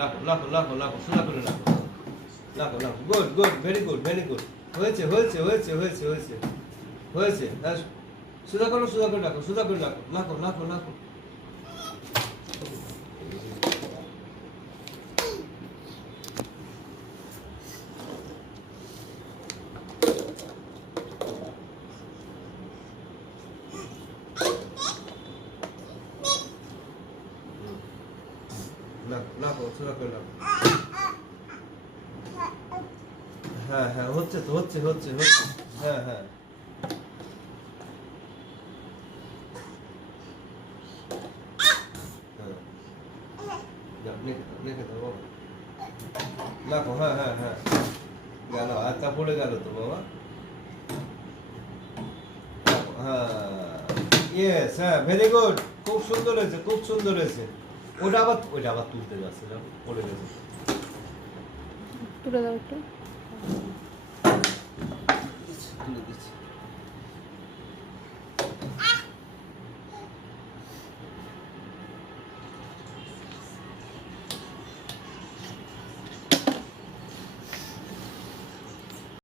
লাখো লাখো লাখো লাখো সোজা করে লাখো লাখো লাখো good good very good very good হয়েছে হয়েছে হয়েছে হয়েছে হয়েছে হয়েছে সোজা করে রাখো সোজা করে রাখো লাখো লাখো লাখো লাখো সোজা করে লাখো হ্যাঁ হ্যাঁ হচ্ছে তো হচ্ছে হচ্ছে হচ্ছে হ্যাঁ হ্যাঁ লিখে দাও বাবা লাখো হ্যাঁ হ্যাঁ হ্যাঁ গেল আচ্ছা পড়ে গেল তো বাবা হ্যাঁ ইয়েস হ্যাঁ ভেরি গুড খুব সুন্দর হয়েছে খুব সুন্দর হয়েছে ওটা আবার তুলতে যাচ্ছে না পড়ে গেছে তুলে দাও একটু তুলে দিচ্ছি